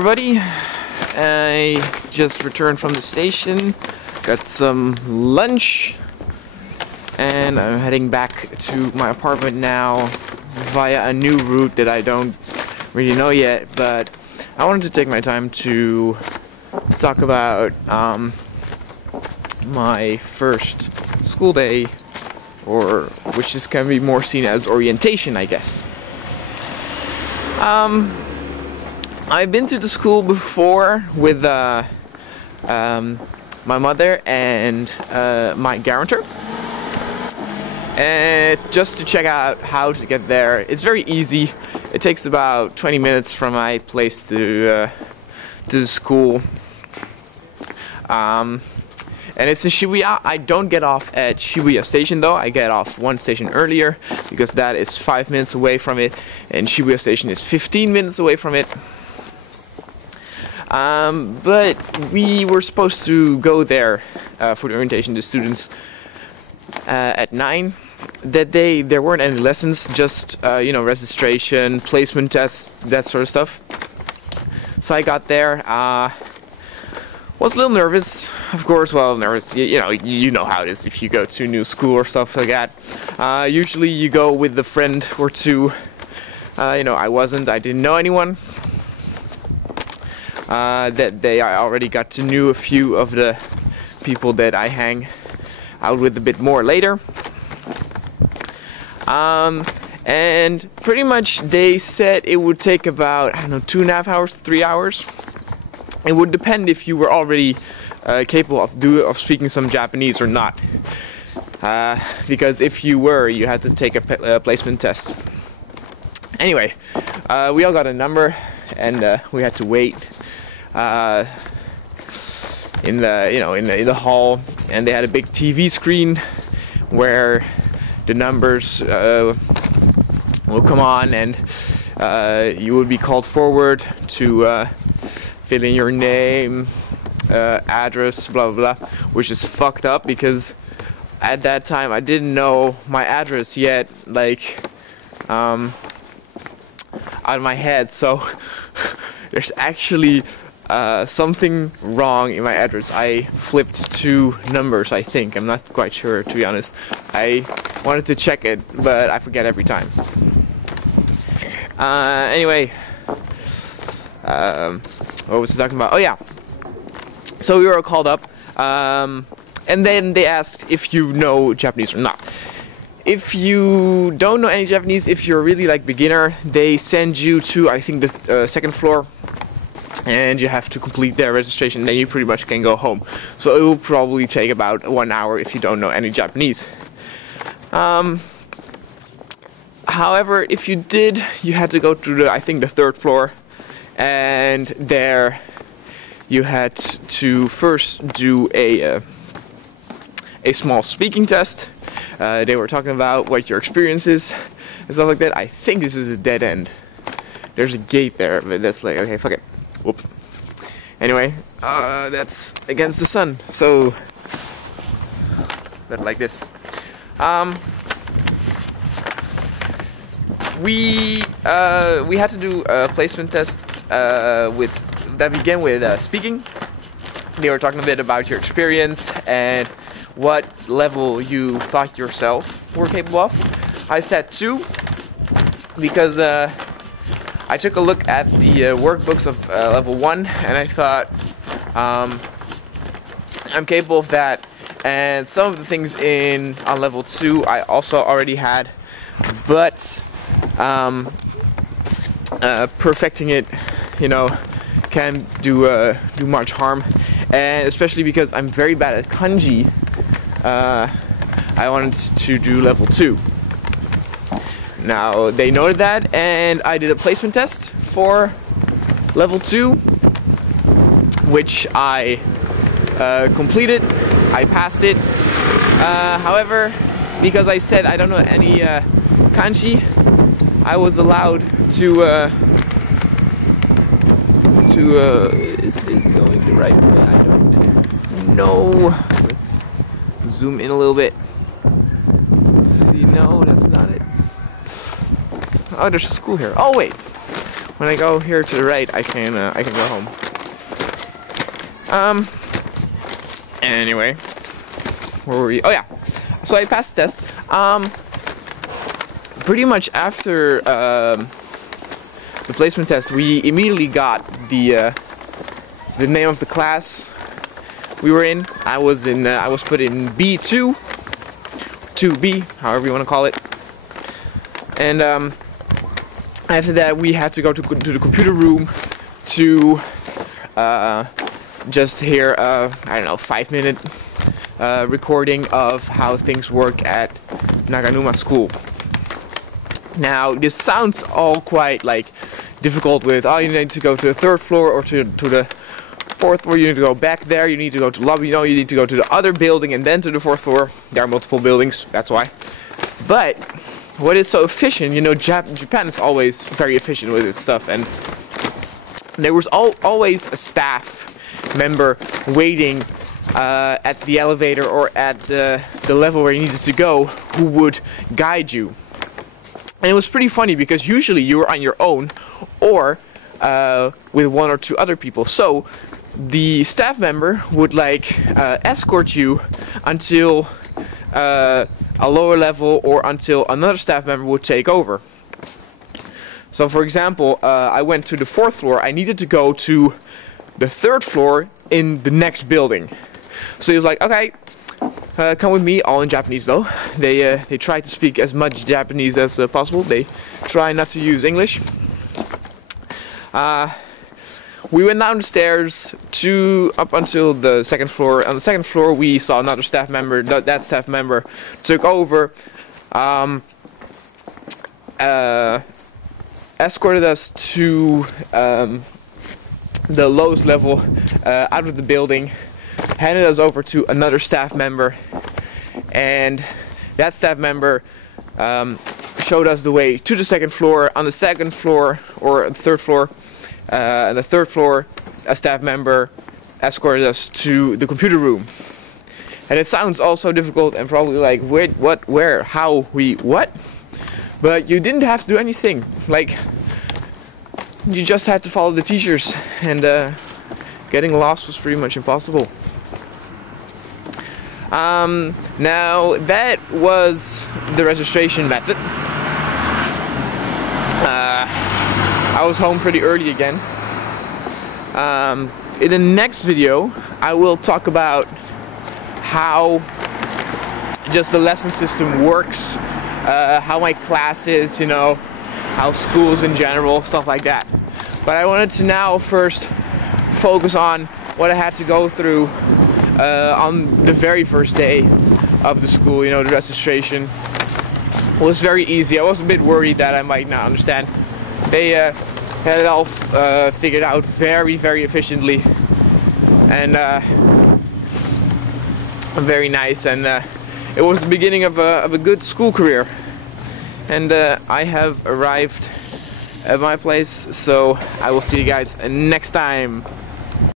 everybody, I just returned from the station, got some lunch, and I'm heading back to my apartment now via a new route that I don't really know yet, but I wanted to take my time to talk about my first school day, or which is can be more seen as orientation, I guess. I've been to the school before with my mother and my guarantor, and just to check out how to get there. It's very easy. It takes about 20 minutes from my place to the school, and it's in Shibuya. I don't get off at Shibuya Station though. I get off one station earlier because that is 5 minutes away from it, and Shibuya Station is 15 minutes away from it. But we were supposed to go there for the orientation to students at 9. That day there weren't any lessons, just you know, registration, placement tests, that sort of stuff. So I got there, was a little nervous, of course. Well, nervous, you know how it is if you go to a new school or stuff like that. Usually you go with a friend or two. You know, I didn't know anyone. That day I already got to know a few of the people that I hang out with a bit more later. And pretty much they said it would take about, I don't know, 2.5 hours, 3 hours. It would depend if you were already capable of speaking some Japanese or not. Because if you were, you had to take a placement test. Anyway, we all got a number, and we had to wait in the hall, and they had a big TV screen where the numbers will come on, and you would be called forward to fill in your name, address, blah blah blah, which is fucked up because at that time I didn't know my address yet, like out of my head. So there's actually something wrong in my address. I flipped 2 numbers, I think. I'm not quite sure, to be honest. I wanted to check it, but I forget every time. Anyway, what was I talking about? Oh yeah. So we were called up, and then they asked if you know Japanese or not. If you don't know any Japanese, if you're really like beginner, they send you to, I think, the second floor, and you have to complete their registration, then you pretty much can go home. So it will probably take about 1 hour if you don't know any Japanese. However, if you did, you had to go to I think the third floor, and there you had to first do a small speaking test. They were talking about what your experience is and stuff like that. I think this is a dead end. There's a gate there, but that's like, okay, fuck it. Whoops. Anyway, that's against the sun, so that like this. We had to do a placement test that began with speaking. They were talking a bit about your experience and what level you thought yourself were capable of. I said 2 because I took a look at the workbooks of level 1, and I thought I'm capable of that. And some of the things on level 2 I also already had, but perfecting it, you know, can do much harm. And especially because I'm very bad at kanji, I wanted to do level 2. Now, they noted that, and I did a placement test for level 2, which I completed. I passed it. However, because I said I don't know any kanji, I was allowed to is this going the right way? I don't know. Let's zoom in a little bit. Let's see. No, that's not it. Oh, there's a school here. Oh, wait. when I go here to the right, I can go home. Anyway, where were we? Oh yeah, so I passed the test. Pretty much after the placement test, we immediately got the name of the class we were in. I was put in B2, 2B, however you want to call it. And after that, we had to go to the computer room to just hear I don't know, 5-minute recording of how things work at Naganuma school. Now this sounds all quite like difficult with, oh, you need to go to the 3rd floor or to the 4th floor, you need to go back there, you need to go to the lobby, you need to go to the other building and then to the 4th floor. There are multiple buildings, that's why. But what is so efficient, Japan is always very efficient with its stuff, and there was always a staff member waiting at the elevator or at the level where you needed to go, who would guide you. And it was pretty funny because usually you were on your own or with 1 or 2 other people. So the staff member would escort you until a lower level or until another staff member would take over. So for example, I went to the 4th floor. I needed to go to the 3rd floor in the next building. So he was like, okay, come with me, all in Japanese though. They try to speak as much Japanese as possible. They try not to use English. We went down the stairs up until the 2nd floor. On the 2nd floor we saw another staff member. That staff member took over, escorted us to the lowest level out of the building, handed us over to another staff member, and that staff member showed us the way to the 2nd floor. On the 2nd floor, or 3rd floor, on the 3rd floor, a staff member escorted us to the computer room. And it sounds all so difficult and probably like, wait, what, where, how, what? But you didn't have to do anything. Like, you just had to follow the teachers, and getting lost was pretty much impossible. Now that was the registration method. I was home pretty early again. In the next video, I will talk about how just the lesson system works, how my classes, how schools in general, stuff like that. But I wanted to now first focus on what I had to go through on the very first day of the school. The registration was very easy. I was a bit worried that I might not understand. They had it all figured out very, very efficiently, and very nice, and it was the beginning of a good school career. And I have arrived at my place, so I will see you guys next time.